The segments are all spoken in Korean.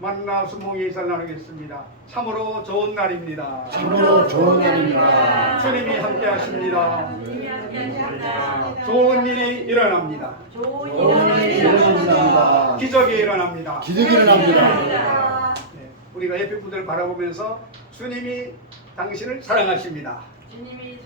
만나 수몽의 인사를 나누겠습니다. 참으로 좋은 날입니다. 참으로 좋은 날입니다. 주님이 함께 하십니다. 주님이 함께하십니다. 좋은 일이 일어납니다. 좋은 일이 일어납니다. 기적이 일어납니다. 기적이 일어납니다. 네, 우리가 예배 무대를 바라보면서 주님이 당신을 사랑하십니다. 주님이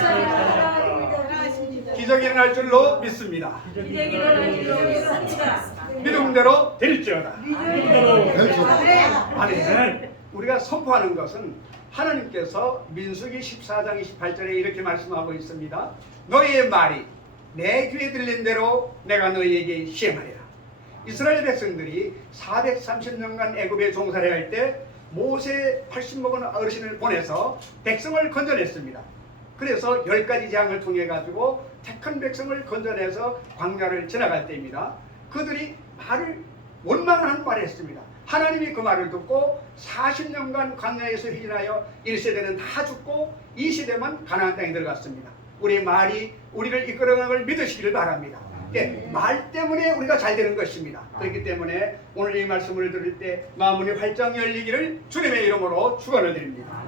사랑하십니다. 기적이 일어날 줄로 믿습니다. 기대기를 믿습니다. 믿음대로 될지어다. 될지어다. 아멘. 우리가 선포하는 것은 하나님께서 민수기 14장 28절에 이렇게 말씀하고 있습니다. 너희의 말이 내 귀에 들린 대로 내가 너희에게 시행하리라. 이스라엘 백성들이 430년간 애굽에 종살이 할 때 모세 80 먹은 어르신을 보내서 백성을 건져냈습니다. 그래서 10가지 재앙을 통해 가지고 택한 백성을 건져내서 광야를 지나갈 때입니다. 그들이 말을 원망하는 말을 했습니다. 하나님이 그 말을 듣고 40년간 광야에서 휘진하여 1세대는 다 죽고 2세대만 가나안 땅에 들어갔습니다. 우리의 말이 우리를 이끌어가는 걸 믿으시기를 바랍니다. 말 때문에 우리가 잘 되는 것입니다. 그렇기 때문에 오늘 이 말씀을 들을 때 마음문이 활짝 열리기를 주님의 이름으로 축원을 드립니다.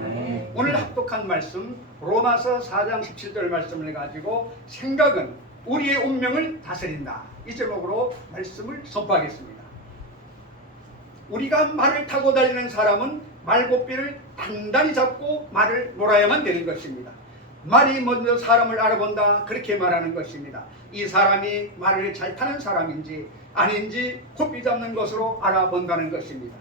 오늘 합독한 말씀 로마서 4장 17절 말씀을 가지고 생각은 우리의 운명을 다스린다. 이 제목으로 말씀을 선포하겠습니다. 우리가 말을 타고 달리는 사람은 말고삐를 단단히 잡고 말을 몰아야만 되는 것입니다. 말이 먼저 사람을 알아본다, 그렇게 말하는 것입니다. 이 사람이 말을 잘 타는 사람인지 아닌지 고삐 잡는 것으로 알아본다는 것입니다.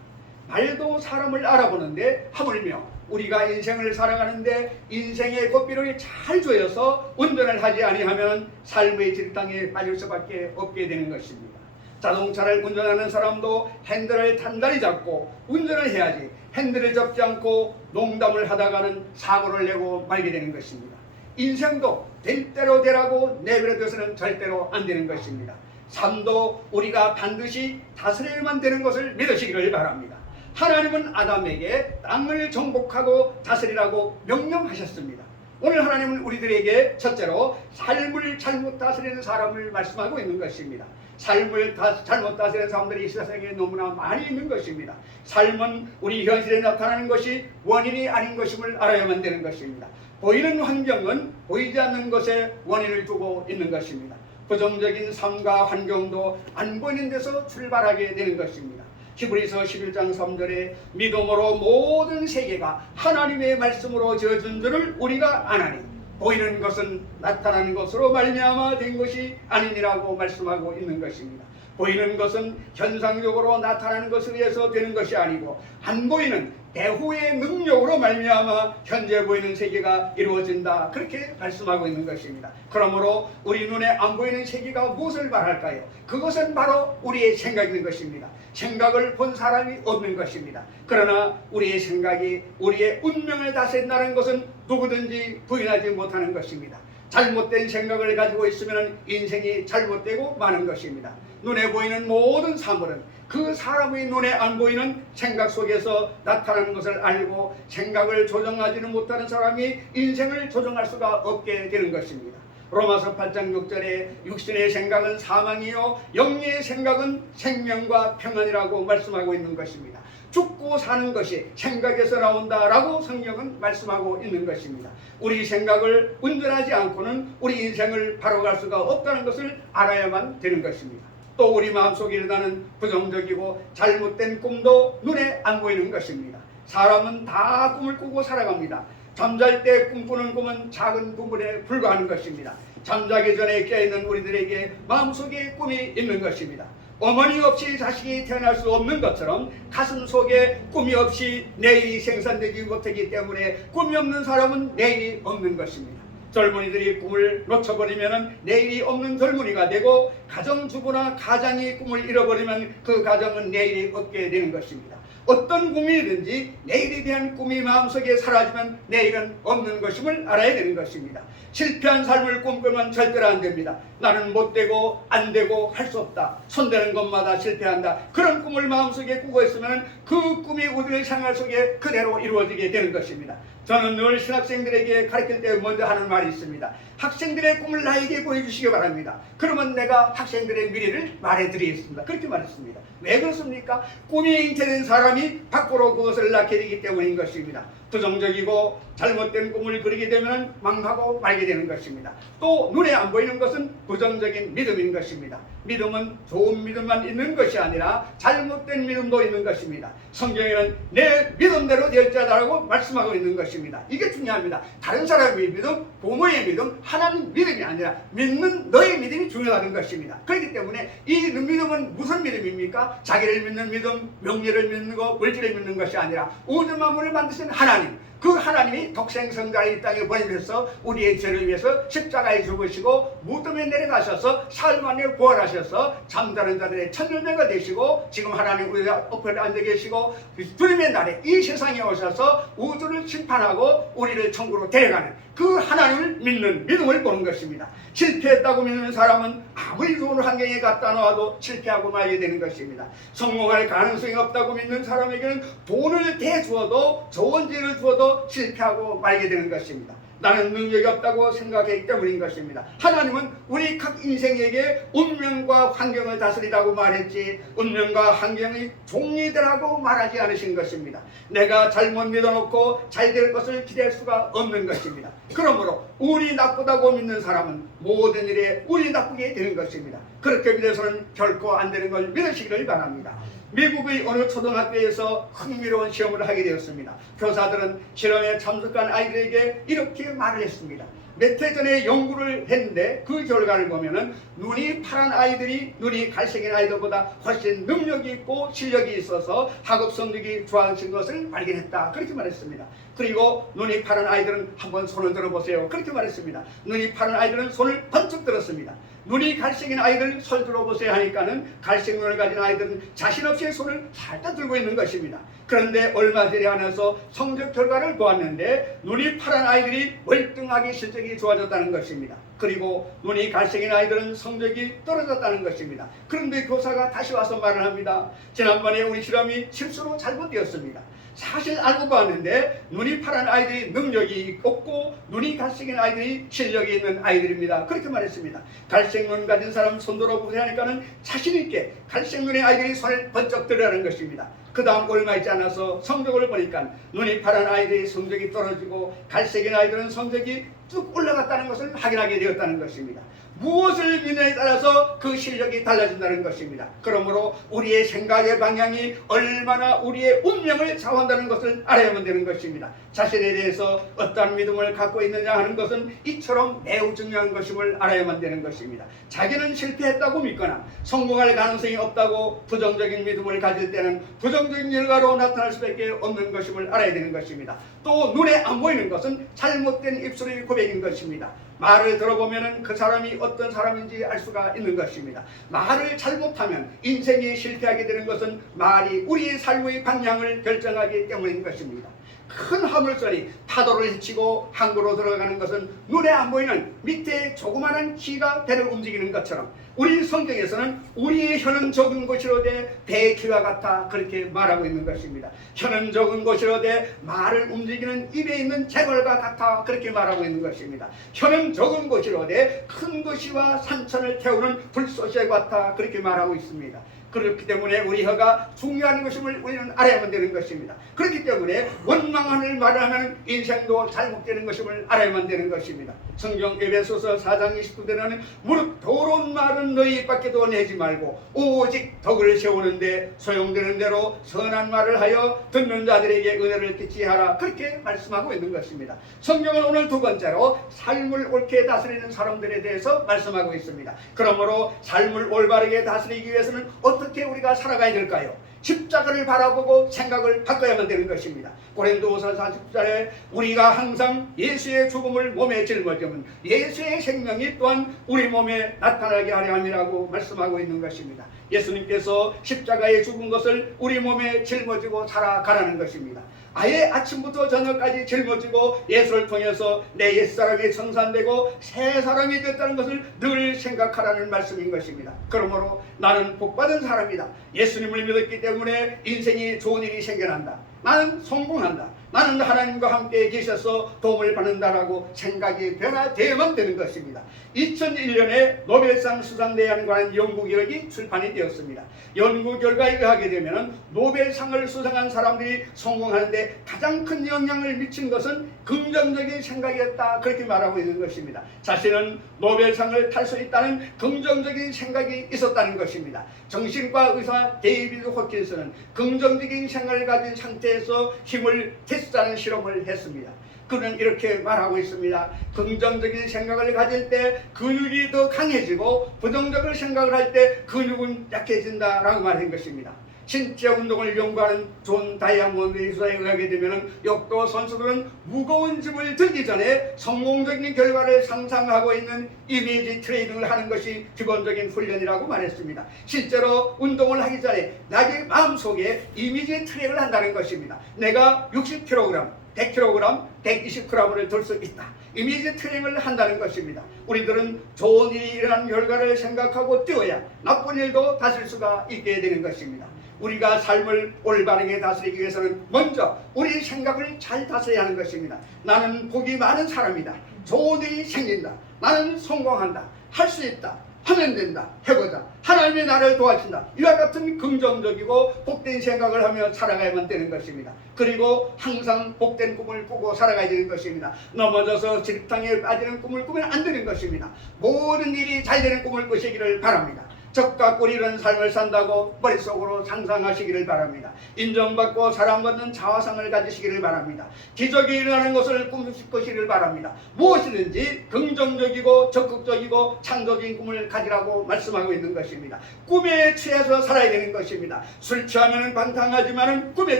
말도 사람을 알아보는데 하물며 우리가 인생을 살아가는데 인생의 고삐를 잘 조여서 운전을 하지 아니하면 삶의 질당에 빠질 수밖에 없게 되는 것입니다. 자동차를 운전하는 사람도 핸들을 단단히 잡고 운전을 해야지 핸들을 잡지 않고 농담을 하다가는 사고를 내고 말게 되는 것입니다. 인생도 될 대로 되라고 내버려둬서는 절대로 안 되는 것입니다. 삶도 우리가 반드시 다스려야만 되는 것을 믿으시기를 바랍니다. 하나님은 아담에게 땅을 정복하고 다스리라고 명령하셨습니다. 오늘 하나님은 우리들에게 첫째로 삶을 잘못 다스리는 사람을 말씀하고 있는 것입니다. 삶을 잘못 다스리는 사람들이 이 세상에 너무나 많이 있는 것입니다. 삶은 우리 현실에 나타나는 것이 원인이 아닌 것임을 알아야만 되는 것입니다. 보이는 환경은 보이지 않는 것에 원인을 두고 있는 것입니다. 부정적인 삶과 환경도 안 보이는 데서 출발하게 되는 것입니다. 히브리서 11장 3절에 믿음으로 모든 세계가 하나님의 말씀으로 지어준 줄을 우리가 아나니 보이는 것은 나타나는 것으로 말미암아 된 것이 아니니라고 말씀하고 있는 것입니다. 보이는 것은 현상적으로 나타나는 것에 의해서 되는 것이 아니고 안 보이는 대후의 능력으로 말미암아 현재 보이는 세계가 이루어진다, 그렇게 말씀하고 있는 것입니다. 그러므로 우리 눈에 안 보이는 세계가 무엇을 말할까요? 그것은 바로 우리의 생각인 것입니다. 생각을 본 사람이 없는 것입니다. 그러나 우리의 생각이 우리의 운명을 다스린다는 것은 누구든지 부인하지 못하는 것입니다. 잘못된 생각을 가지고 있으면 인생이 잘못되고 마는 것입니다. 눈에 보이는 모든 사물은 그 사람의 눈에 안 보이는 생각 속에서 나타나는 것을 알고 생각을 조정하지는 못하는 사람이 인생을 조정할 수가 없게 되는 것입니다. 로마서 8장 6절에 육신의 생각은 사망이요 영의 생각은 생명과 평안이라고 말씀하고 있는 것입니다. 죽고 사는 것이 생각에서 나온다라고 성경은 말씀하고 있는 것입니다. 우리 생각을 운전하지 않고는 우리 인생을 바로갈 수가 없다는 것을 알아야만 되는 것입니다. 또 우리 마음속에 일어나는 부정적이고 잘못된 꿈도 눈에 안 보이는 것입니다. 사람은 다 꿈을 꾸고 살아갑니다. 잠잘 때 꿈꾸는 꿈은 작은 부분에 불과한 것입니다. 잠자기 전에 깨어있는 우리들에게 마음속에 꿈이 있는 것입니다. 어머니 없이 자식이 태어날 수 없는 것처럼 가슴 속에 꿈이 없이 내일이 생산되지 못하기 때문에 꿈이 없는 사람은 내일이 없는 것입니다. 젊은이들이 꿈을 놓쳐버리면 내일이 없는 젊은이가 되고 가정주부나 가장이 꿈을 잃어버리면 그 가정은 내일이 없게 되는 것입니다. 어떤 꿈이든지 내일에 대한 꿈이 마음속에 사라지면 내일은 없는 것임을 알아야 되는 것입니다. 실패한 삶을 꿈꾸면 절대로 안 됩니다. 나는 못되고 안되고 할 수 없다, 손대는 것마다 실패한다, 그런 꿈을 마음속에 꾸고 있으면 그 꿈이 우리의 생활 속에 그대로 이루어지게 되는 것입니다. 저는 늘 신학생들에게 가르칠 때 먼저 하는 말이 있습니다. 학생들의 꿈을 나에게 보여주시기 바랍니다. 그러면 내가 학생들의 미래를 말해드리겠습니다. 그렇게 말했습니다. 왜 그렇습니까? 꿈이 잉태된 사람이 밖으로 그것을 낳게 되기 때문인 것입니다. 부정적이고 잘못된 꿈을 그리게 되면 망하고 말게 되는 것입니다. 또 눈에 안 보이는 것은 부정적인 믿음인 것입니다. 믿음은 좋은 믿음만 있는 것이 아니라 잘못된 믿음도 있는 것입니다. 성경에는 내 믿음대로 될 자라고 말씀하고 있는 것입니다. 이게 중요합니다. 다른 사람의 믿음, 부모의 믿음, 하나님 믿음이 아니라 믿는 너의 믿음이 중요하다는 것입니다. 그렇기 때문에 이 믿음은 무슨 믿음입니까? 자기를 믿는 믿음, 명예를 믿는 것, 물질을 믿는 것이 아니라 우주 만물을 만드신 하나님, 그 하나님이 독생성자를 이 땅에 보내셔서 우리의 죄를 위해서 십자가에 죽으시고 무덤에 내려가셔서 사흘 만에 부활하셔서 잠자는 자들의 천년배가 되시고 지금 하나님 우리 옆에 앉아 계시고 주님의 날에 이 세상에 오셔서 우주를 심판하고 우리를 천국으로 데려가는 그 하나님을 믿는 믿음을 보는 것입니다. 실패했다고 믿는 사람은 아무리 좋은 환경에 갖다 놓아도 실패하고 말게 되는 것입니다. 성공할 가능성이 없다고 믿는 사람에게는 돈을 대주어도 좋은 지를 주어도 실패하고 말게 되는 것입니다. 나는 능력이 없다고 생각했기 때문인 것입니다. 하나님은 우리 각 인생에게 운명과 환경을 다스리라고 말했지 운명과 환경이 종이되라고 말하지 않으신 것입니다. 내가 잘못 믿어놓고 잘 될 것을 기대할 수가 없는 것입니다. 그러므로 운이 나쁘다고 믿는 사람은 모든 일에 운이 나쁘게 되는 것입니다. 그렇게 믿어서는 결코 안 되는 걸 믿으시기를 바랍니다. 미국의 어느 초등학교에서 흥미로운 시험을 하게 되었습니다. 교사들은 실험에 참석한 아이들에게 이렇게 말을 했습니다. 몇 해 전에 연구를 했는데 그 결과를 보면은 눈이 파란 아이들이 눈이 갈색인 아이들보다 훨씬 능력이 있고 실력이 있어서 학업 성적이 좋아진 것을 발견했다. 그렇게 말했습니다. 그리고 눈이 파란 아이들은 한번 손을 들어보세요. 그렇게 말했습니다. 눈이 파란 아이들은 손을 번쩍 들었습니다. 눈이 갈색인 아이들 손 들어보세요 하니까는 갈색 눈을 가진 아이들은 자신 없이 손을 살짝 들고 있는 것입니다. 그런데 얼마 전에 안에서 성적 결과를 보았는데 눈이 파란 아이들이 월등하게 실적이 좋아졌다는 것입니다. 그리고 눈이 갈색인 아이들은 성적이 떨어졌다는 것입니다. 그런데 교사가 다시 와서 말을 합니다. 지난번에 우리 실험이 실수로 잘못되었습니다. 사실 알고 봤는데 눈이 파란 아이들이 능력이 없고 눈이 갈색인 아이들이 실력이 있는 아이들입니다. 그렇게 말했습니다. 갈색 눈 가진 사람 손 들어보세요 하니까는 자신 있게 갈색 눈의 아이들이 손을 번쩍 들으라는 것입니다. 그 다음 얼마 있지 않아서 성적을 보니까 눈이 파란 아이들이 성적이 떨어지고 갈색인 아이들은 성적이 쭉 올라갔다는 것을 확인하게 되었다는 것입니다. 무엇을 믿느냐에 따라서 그 실력이 달라진다는 것입니다. 그러므로 우리의 생각의 방향이 얼마나 우리의 운명을 좌우한다는 것을 알아야만 되는 것입니다. 자신에 대해서 어떠한 믿음을 갖고 있느냐 하는 것은 이처럼 매우 중요한 것임을 알아야만 되는 것입니다. 자기는 실패했다고 믿거나 성공할 가능성이 없다고 부정적인 믿음을 가질 때는 부정적인 결과로 나타날 수밖에 없는 것임을 알아야 되는 것입니다. 또 눈에 안 보이는 것은 잘못된 입술의 고백인 것입니다. 말을 들어보면 그 사람이 어떤 사람인지 알 수가 있는 것입니다. 말을 잘못하면 인생이 실패하게 되는 것은 말이 우리의 삶의 방향을 결정하기 때문인 것입니다. 큰 화물선이 파도를 헤치고 항구로 들어가는 것은 눈에 안 보이는 밑에 조그마한 키가 배를 움직이는 것처럼 우리 성경에서는 우리의 혀는 적은 것이로되 배의 키와 같아 그렇게 말하고 있는 것입니다. 혀는 적은 것이로되 말을 움직이는 입에 있는 재벌과 같아 그렇게 말하고 있는 것입니다. 혀는 적은 것이로되 큰 도시와 산천을 태우는 불쏘시에 같아 그렇게 말하고 있습니다. 그렇기 때문에 우리 혀가 중요한 것임을 우리는 알아야만 되는 것입니다. 그렇기 때문에 원망하는 말을 하면 인생도 잘못되는 것임을 알아야만 되는 것입니다. 성경 에베소서 4장 29절에는 무릇 더러운 말은 너희 입 밖에도 내지 말고 오직 덕을 세우는데 소용되는 대로 선한 말을 하여 듣는 자들에게 은혜를 끼치게 하라 그렇게 말씀하고 있는 것입니다. 성경은 오늘 두 번째로 삶을 옳게 다스리는 사람들에 대해서 말씀하고 있습니다. 그러므로 삶을 올바르게 다스리기 위해서는 어떻게 우리가 살아가야 될까요? 십자가를 바라보고 생각을 바꿔야만 되는 것입니다. 고린도후서 40절에 우리가 항상 예수의 죽음을 몸에 짊어지면 예수의 생명이 또한 우리 몸에 나타나게 하려 함이라고 말씀하고 있는 것입니다. 예수님께서 십자가에 죽은 것을 우리 몸에 짊어지고 살아가라는 것입니다. 아예 아침부터 저녁까지 짊어지고 예수를 통해서 내 옛사람이 청산되고 새 사람이 됐다는 것을 늘 생각하라는 말씀인 것입니다. 그러므로 나는 복받은 사람이다. 예수님을 믿었기 때문에 인생이 좋은 일이 생겨난다. 나는 성공한다. 나는 하나님과 함께 계셔서 도움을 받는다라고 생각이 변화되어야만 되는 것입니다. 2001년에 노벨상 수상대회에 관한 연구 기록이 출판이 되었습니다. 연구 결과에 의하게 되면 노벨상을 수상한 사람들이 성공하는데 가장 큰 영향을 미친 것은 긍정적인 생각이었다, 그렇게 말하고 있는 것입니다. 자신은 노벨상을 탈 수 있다는 긍정적인 생각이 있었다는 것입니다. 정신과 의사 데이비드 호킨스는 긍정적인 생각을 가진 상태에서 힘을 테스트하는 실험을 했습니다. 그는 이렇게 말하고 있습니다. 긍정적인 생각을 가질 때 근육이 더 강해지고 부정적인 생각을 할 때 근육은 약해진다라고 말한 것입니다. 신체 운동을 연구하는 존 다이아몬드 이사에 의하게 되면 역도 선수들은 무거운 짐을 들기 전에 성공적인 결과를 상상하고 있는 이미지 트레이닝을 하는 것이 기본적인 훈련이라고 말했습니다. 실제로 운동을 하기 전에 나의 마음속에 이미지 트레이닝을 한다는 것입니다. 내가 60kg, 100kg, 120g을 들 수 있다. 이미지 트레이닝을 한다는 것입니다. 우리들은 좋은 일이 일어나는 결과를 생각하고 뛰어야 나쁜 일도 다sil 수가 있게 되는 것입니다. 우리가 삶을 올바르게 다스리기 위해서는 먼저 우리 생각을 잘 다스려야 하는 것입니다. 나는 복이 많은 사람이다. 좋은 일이 생긴다. 나는 성공한다. 할 수 있다. 하면 된다. 해보자. 하나님이 나를 도와준다. 이와 같은 긍정적이고 복된 생각을 하며 살아가야만 되는 것입니다. 그리고 항상 복된 꿈을 꾸고 살아가야 되는 것입니다. 넘어져서 지탕에 빠지는 꿈을 꾸면 안 되는 것입니다. 모든 일이 잘 되는 꿈을 꾸시기를 바랍니다. 적과 꿀 이런 삶을 산다고 머릿속으로 상상하시기를 바랍니다. 인정받고 사랑받는 자화상을 가지시기를 바랍니다. 기적이 일어나는 것을 꿈꾸시기를 바랍니다. 무엇이든지 긍정적이고 적극적이고 창조적인 꿈을 가지라고 말씀하고 있는 것입니다. 꿈에 취해서 살아야 되는 것입니다. 술 취하면 방탕하지만 꿈에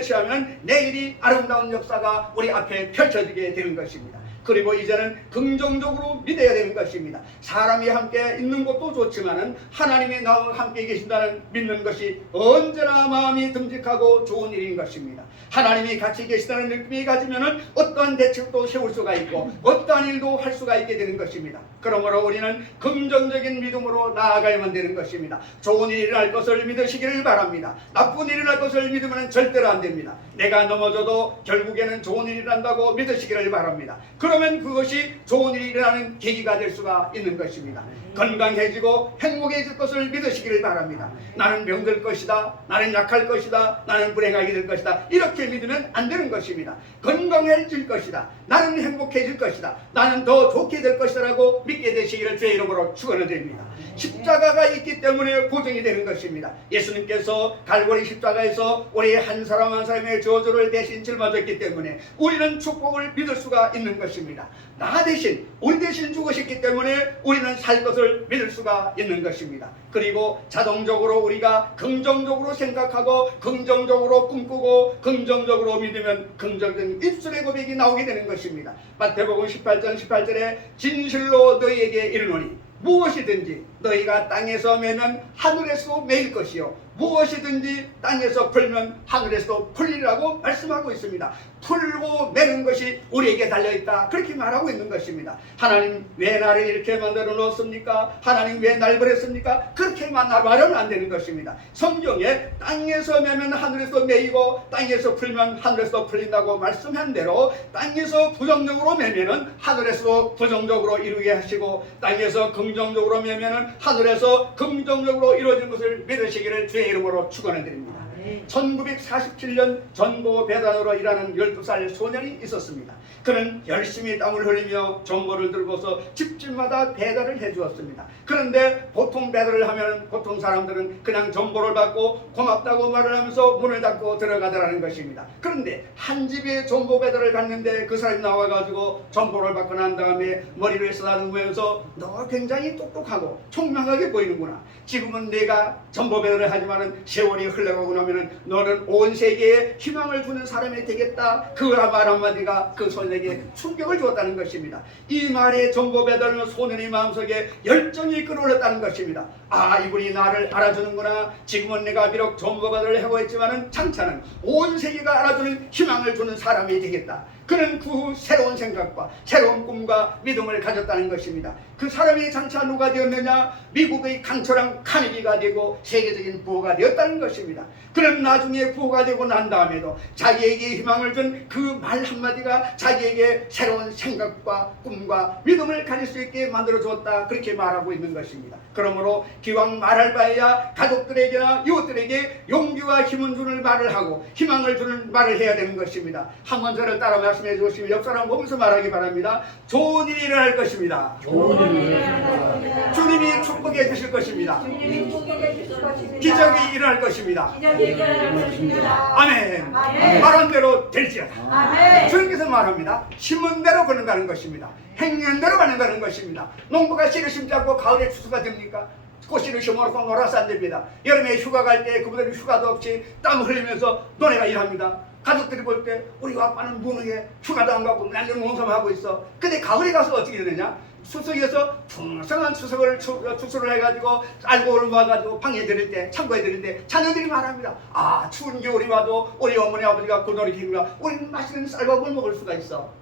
취하면 내일이 아름다운 역사가 우리 앞에 펼쳐지게 되는 것입니다. 그리고 이제는 긍정적으로 믿어야 되는 것입니다. 사람이 함께 있는 것도 좋지만은 하나님이 나와 함께 계신다는 믿는 것이 언제나 마음이 듬직하고 좋은 일인 것입니다. 하나님이 같이 계시다는 느낌이 가지면은 어떠한 대책도 세울 수가 있고 어떠한 일도 할 수가 있게 되는 것입니다. 그러므로 우리는 긍정적인 믿음으로 나아가야만 되는 것입니다. 좋은 일이 일어날 것을 믿으시기를 바랍니다. 나쁜 일이 일어날 것을 믿으면 절대로 안 됩니다. 내가 넘어져도 결국에는 좋은 일이 일어난다고 믿으시기를 바랍니다. 그러면 그것이 좋은 일이 일어나는 계기가 될 수가 있는 것입니다. 건강해지고 행복해질 것을 믿으시기를 바랍니다. 나는 병들 것이다. 나는 약할 것이다. 나는 불행하게 될 것이다. 이렇게 믿으면 안 되는 것입니다. 건강해질 것이다. 나는 행복해질 것이다. 나는 더 좋게 될 것이라고 믿게 되시기를 주의 이름으로 축원드립니다. 십자가가 있기 때문에 보증이 되는 것입니다. 예수님께서 갈보리 십자가에서 우리 한 사람 한 사람의 저주를 대신 짊어졌기 때문에 우리는 축복을 믿을 수가 있는 것입니다. 나 대신 우리 대신 죽으셨기 때문에 우리는 살 것을 믿을 수가 있는 것입니다. 그리고 자동적으로 우리가 긍정적으로 생각하고 긍정적으로 꿈꾸고 긍정적으로 믿으면 긍정적인 입술의 고백이 나오게 되는 것입니다. 마태복음 18장 18절에 진실로 너희에게 이르노니 무엇이든지 너희가 땅에서 매면 하늘에서 매일 것이요 무엇이든지 땅에서 풀면 하늘에서 풀리라고 말씀하고 있습니다. 풀고 매는 것이 우리에게 달려있다, 그렇게 말하고 있는 것입니다. 하나님 왜 나를 이렇게 만들어 놓습니까? 하나님 왜 날 버렸습니까? 그렇게만 말하면 안 되는 것입니다. 성경에 땅에서 매면 하늘에서 매이고 땅에서 풀면 하늘에서 풀린다고 말씀한 대로 땅에서 부정적으로 매면은 하늘에서 부정적으로 이루게 하시고 땅에서 긍정적으로 매면은 하늘에서 긍정적으로 이루어진 것을 믿으시기를 주의 이름으로 축원을 드립니다. 1947년 전보 배단으로 일하는 12살 소년이 있었습니다. 그는 열심히 땀을 흘리며 전보를 들고서 집집마다 배달을 해주었습니다. 그런데 보통 배달을 하면 보통 사람들은 그냥 전보를 받고 고맙다고 말을 하면서 문을 닫고 들어가더라는 것입니다. 그런데 한 집에 전보 배달을 갔는데 그 사람이 나와가지고 전보를 받고 난 다음에 머리를 쓰다듬으면서 너 굉장히 똑똑하고 총명하게 보이는구나. 지금은 내가 전보 배달을 하지만은 세월이 흘러가고 나면은 너는 온 세계에 희망을 주는 사람이 되겠다. 그 말 한마디가 그 소년에게 충격을 주었다는 것입니다. 이 말에 전보 배달은 소년의 마음속에 열정이 끌어올랐다는 것입니다. 아, 이분이 나를 알아주는구나. 지금은 내가 비록 전보 배달을 하고 있지만은 장차는 온 세계가 알아주는 희망을 주는 사람이 되겠다. 그는 그 후 새로운 생각과 새로운 꿈과 믿음을 가졌다는 것입니다. 그 사람이 장차 누가 되었느냐? 미국의 강철한 카네기가 되고 세계적인 부호가 되었다는 것입니다. 그는 나중에 부호가 되고 난 다음에도 자기에게 희망을 준 그 말 한마디가 자기에게 새로운 생각과 꿈과 믿음을 가질 수 있게 만들어 주었다, 그렇게 말하고 있는 것입니다. 그러므로 기왕 말할 바에야 가족들에게나 이웃들에게 용기와 힘을 주는 말을 하고 희망을 주는 말을 해야 되는 것입니다. 한번 저를 따라 말씀해 주시면 옆 사람 보면서 말하기 바랍니다. 좋은 일이 일어날 것입니다. 좋은 일이 일어날 주님이 축복해 주실 것입니다. 주님이 축복해 주실 것입니다. 기적이 일어날 것입니다. 기적이 일어날 것입니다. 아멘. 아멘. 말한 대로 될지어다. 아멘. 주님께서 말합니다. 심은 대로 거는다는 것입니다. 행한 대로 가는다는 것입니다. 농부가 씨를 심지 않고 가을에 추수가 됩니까? 꽃씨를 심어놓고 놀아서 안 됩니다. 여름에 휴가 갈 때 그분들은 휴가도 없이 땀 흘리면서 노래가 일합니다. 가족들이 볼 때 우리 아빠는 무능해, 휴가도 안 가고 맨날 농사하고 있어. 근데 가을에 가서 어떻게 되느냐? 추석에서 풍성한 추수를 해가지고 알곡을 모아가지고 방에 들일 때, 창고에 들일 때 자녀들이 말합니다. 아, 추운 겨울이 와도 우리 어머니 아버지가 그 노릇이구나. 우리는 맛있는 쌀밥을 먹을 수가 있어.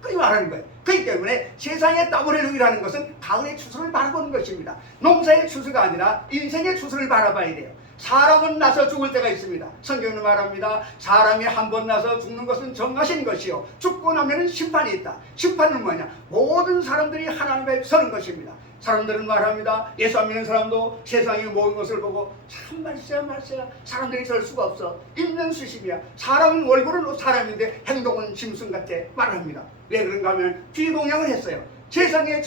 그렇게 말하는 거예요. 그렇기 때문에 세상에 땀을 흘리라는 것은 가을의 추수를 바라보는 것입니다. 농사의 추수가 아니라 인생의 추수를 바라봐야 돼요. 사람은 나서 죽을 때가 있습니다. 성경은 말합니다. 사람이 한 번 나서 죽는 것은 정하신 것이요, 죽고 나면 심판이 있다. 심판은 뭐냐? 모든 사람들이 하나님 앞에 서는 것입니다. 사람들은 말합니다. 예수 안 믿는 사람도 세상의 모든 것을 보고 참 말세야 사람들이 절 수가 없어. 인면 수십이야. 사람은 얼굴은 사람인데 행동은 짐승 같아 말합니다. 왜 그런가 하면 뒤동양을 했어요. 세상에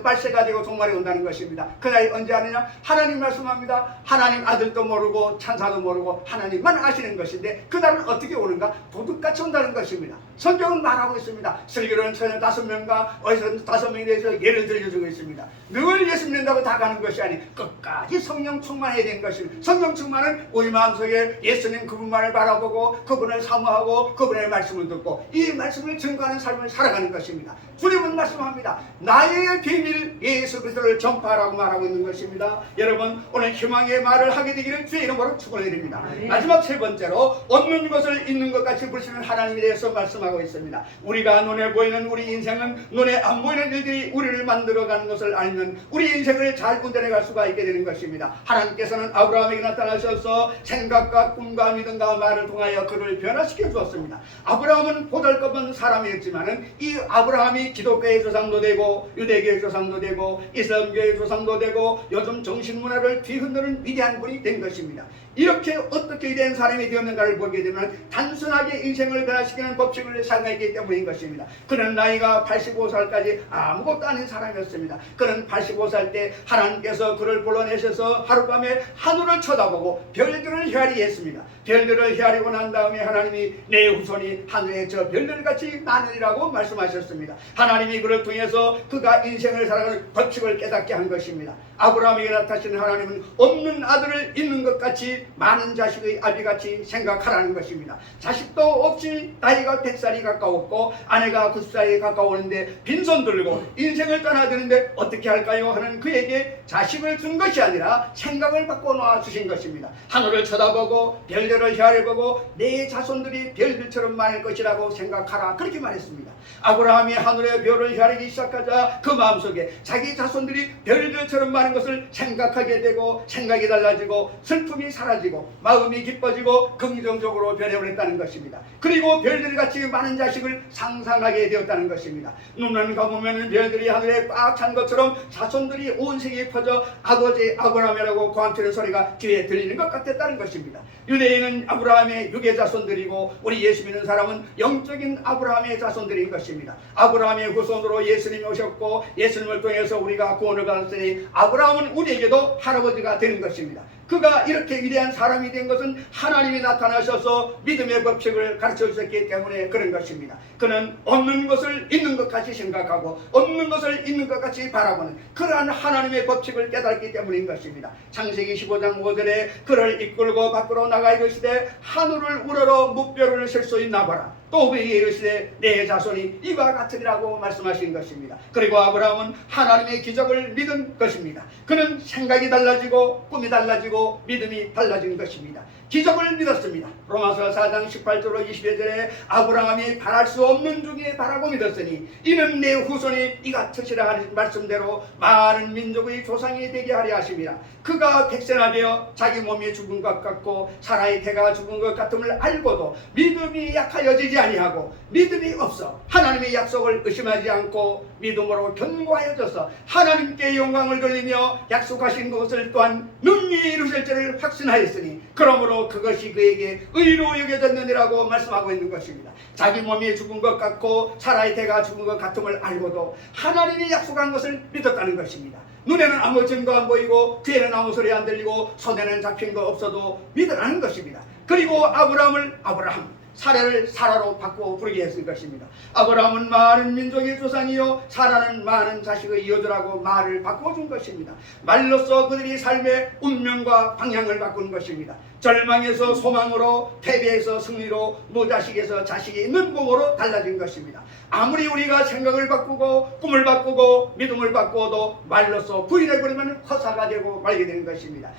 말세가 되고 종말이 온다는 것입니다. 그 날이 언제 하느냐? 하나님 말씀합니다. 하나님 아들도 모르고 찬사도 모르고 하나님만 아시는 것인데 그 날은 어떻게 오는가? 도둑같이 온다는 것입니다. 성경은 말하고 있습니다. 슬기로운 처녀 5명과 어디서 5명에 대해서 예를 들려주고 있습니다. 늘 예수 믿는다고 다 가는 것이 아니 끝까지 성령 충만해야 되는 것입니다. 성령 충만은 우리 마음속에 예수님 그분만을 바라보고 그분을 사모하고 그분의 말씀을 듣고 이 말씀을 증거하는 삶을 살아가는 것입니다. 주님은 말씀합니다. 나의 비밀 예수 그리스도를 전파하라고 말하고 있는 것입니다. 여러분, 오늘 희망의 말을 하게 되기를 주의 이름으로 축원드립니다. 마지막 세 번째로 없는 것을 있는 것 같이 부르시는 하나님에 대해서 말씀하고 있습니다. 우리가 눈에 보이는 우리 인생은 눈에 안 보이는 일들이 우리를 만들어가는 것을 알면 우리 인생을 잘 운전해갈 수가 있게 되는 것입니다. 하나님께서는 아브라함에게 나타나셔서 생각과 꿈과 믿음과 말을 통하여 그를 변화시켜 주었습니다. 아브라함은 보잘것없는 사람이었지만은 이 아브라함이 기독교의 조상도 되고 유대교의 조상도 되고 이슬람교의 조상도 되고 요즘 정신문화를 뒤흔드는 위대한 분이 된 것입니다. 이렇게 어떻게 된 사람이 되었는가를 보게 되면 단순하게 인생을 변화시키는 법칙을 사용했기 때문인 것입니다. 그는 나이가 85살까지 아무것도 아닌 사람이었습니다. 그는 85살 때 하나님께서 그를 불러내셔서 하룻밤에 하늘을 쳐다보고 별들을 헤아리했습니다. 별들을 헤아리고 난 다음에 하나님이 내 후손이 하늘에 저 별들같이 많으리라고 말씀하셨습니다. 하나님이 그를 통해서 그가 인생을 살아가는 법칙을 깨닫게 한 것입니다. 아브라함에게 나타나신 하나님은 없는 아들을 있는 것 같이 많은 자식의 아비같이 생각하라는 것입니다. 자식도 없이 나이가 100살이 가까웠고 아내가 90살이 가까우는데 빈손 들고 인생을 떠나드는데 어떻게 할까요? 하는 그에게 자식을 준 것이 아니라 생각을 바꿔 놓아 주신 것입니다. 하늘을 쳐다보고 별들을 헤아려보고 내 자손들이 별들처럼 많을 것이라고 생각하라, 그렇게 말했습니다. 아브라함이 하늘의 별을 헤아리기 시작하자 그 마음속에 자기 자손들이 별들처럼 많은 것을 생각하게 되고 생각이 달라지고 슬픔이 사라지고 마음이 기뻐지고 긍정적으로 변해버렸다는 것입니다. 그리고 별들같이 많은 자식을 상상하게 되었다는 것입니다. 눈을 감으면 별들이 하늘에 꽉 찬 것처럼 자손들이 온 세계에 퍼져 아버지 아브라함이라고 고함치는 소리가 귀에 들리는 것 같았다는 것입니다. 유대인은 아브라함의 육의 자손들이고 우리 예수 믿는 사람은 영적인 아브라함의 자손들인 것입니다. 아브라함의 후손으로 예수님이 오셨고 예수님을 통해서 우리가 구원을 받았으니 아브라함은 우리에게도 할아버지가 되는 것입니다. 그가 이렇게 위대한 사람이 된 것은 하나님이 나타나셔서 믿음의 법칙을 가르쳐 주셨기 때문에 그런 것입니다. 그는 없는 것을 있는 것 같이 생각하고 없는 것을 있는 것 같이 바라보는 그러한 하나님의 법칙을 깨달았기 때문인 것입니다. 창세기 15장 5절에 그를 이끌고 밖으로 나가 이르시되 하늘을 우러러 무뼈를 셀 수 있나 봐라. 또 그에게 이르시되 내 자손이 이와 같으리라고 말씀하신 것입니다. 그리고 아브라함은 하나님의 기적을 믿은 것입니다. 그는 생각이 달라지고 꿈이 달라지고 믿음이 달라진 것입니다. 기적을 믿었습니다. 로마서 4장 18절로 20절에 아브라함이 바랄 수 없는 중에 바라고 믿었으니 이는 내 후손이 이가 터시라 하는 말씀대로 많은 민족의 조상이 되게 하려 하심이라. 그가 백세나 되어 자기 몸이 죽은 것 같고 사라의 태가 죽은 것 같음을 알고도 믿음이 약하여지지 아니하고 믿음이 없어 하나님의 약속을 의심하지 않고 믿음으로 견고하여져서 하나님께 영광을 돌리며 약속하신 것을 또한 능히 이루실 줄을 확신하였으니 그러므로 그것이 그에게 의로 여겨졌느니라고 말씀하고 있는 것입니다. 자기 몸이 죽은 것 같고 사라의 태가 죽은 것 같음을 알고도 하나님이 약속한 것을 믿었다는 것입니다. 눈에는 아무 증거 안 보이고 귀에는 아무 소리 안 들리고 손에는 잡힌 거 없어도 믿으라는 것입니다. 그리고 아브라함을 아브라함, 사라를 사라로 바꾸어 부르게 했을 것입니다. 아브라함은 많은 민족의 조상이요 사라는 많은 자식의 이어주라고 말을 바꿔준 것입니다. 말로써 그들이 삶의 운명과 방향을 바꾸는 것입니다. 절망에서 소망으로, 패배에서 승리로, 무자식에서 자식이 있는 몸으로 달라진 것입니다. 아무리 우리가 생각을 바꾸고 꿈을 바꾸고 믿음을 바꾸어도 말로써 부인해버리면 허사가 되고 말게 되는 것입니다.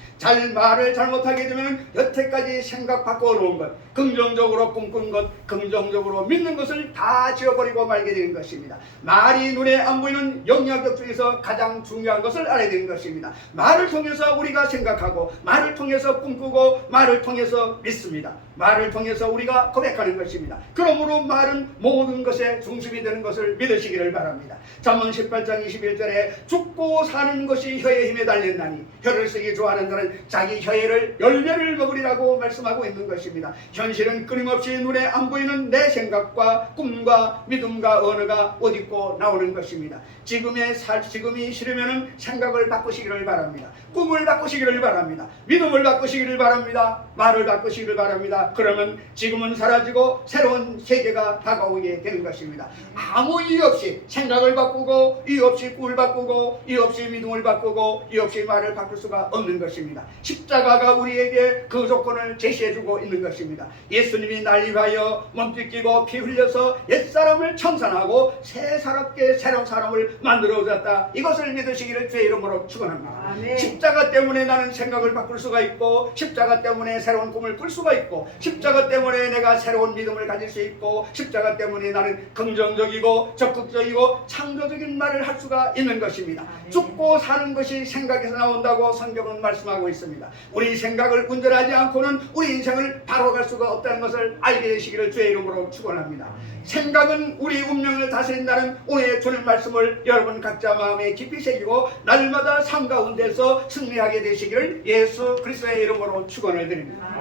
말을 잘못하게 되면 여태까지 생각 바꿔놓은 것, 긍정적으로 꿈꾼 것, 긍정적으로 믿는 것을 다 지워버리고 말게 되는 것입니다. 말이 눈에 안 보이는 영역력 중에서 가장 중요한 것을 알아야 되는 것입니다. 말을 통해서 우리가 생각하고 말을 통해서 꿈꾸고 말을 통해서 믿습니다. 말을 통해서 우리가 고백하는 것입니다. 그러므로 말은 모든 것의 중심이 되는 것을 믿으시기를 바랍니다. 잠언 18장 21절에 죽고 사는 것이 혀의 힘에 달렸나니 혀를 쓰기 좋아하는 자는 자기 혀에를 열매를 먹으리라고 말씀하고 있는 것입니다. 현실은 끊임없이 눈에 안 보이는 내 생각과 꿈과 믿음과 언어가 옷 입고 나오는 것입니다. 지금이 싫으면 생각을 바꾸시기를 바랍니다. 꿈을 바꾸시기를 바랍니다. 믿음을 바꾸시기를 바랍니다. 말을 바꾸시기를 바랍니다. 그러면 지금은 사라지고 새로운 세계가 다가오게 되는 것입니다. 아무 이유 없이 생각을 바꾸고 이유 없이 꿈을 바꾸고 이유 없이 믿음을 바꾸고 이유 없이 말을 바꿀 수가 없는 것입니다. 십자가가 우리에게 그 조건을 제시해주고 있는 것입니다. 예수님이 난리하여 몸짓끼고 피 흘려서 옛사람을 청산하고 새사롭게 새로운 사람을 만들어줬다. 이것을 믿으시기를 주의 이름으로 축원합니다. 아멘. 십자가 때문에 나는 생각을 바꿀 수가 있고 십자가 때문에 새로운 꿈을 꿀 수가 있고 십자가 때문에 내가 새로운 믿음을 가질 수 있고 십자가 때문에 나는 긍정적이고 적극적이고 창조적인 말을 할 수가 있는 것입니다. 죽고 사는 것이 생각에서 나온다고 성경은 말씀하고 있습니다. 우리 생각을 운전하지 않고는 우리 인생을 바로갈 수가 없다는 것을 알게 되시기를 주의 이름으로 축원합니다. 생각은 우리 운명을 다스린다는 오늘 주는 말씀을 여러분 각자 마음에 깊이 새기고 날마다 삶 가운데서 승리하게 되시기를 예수 그리스도의 이름으로 축원을 드립니다.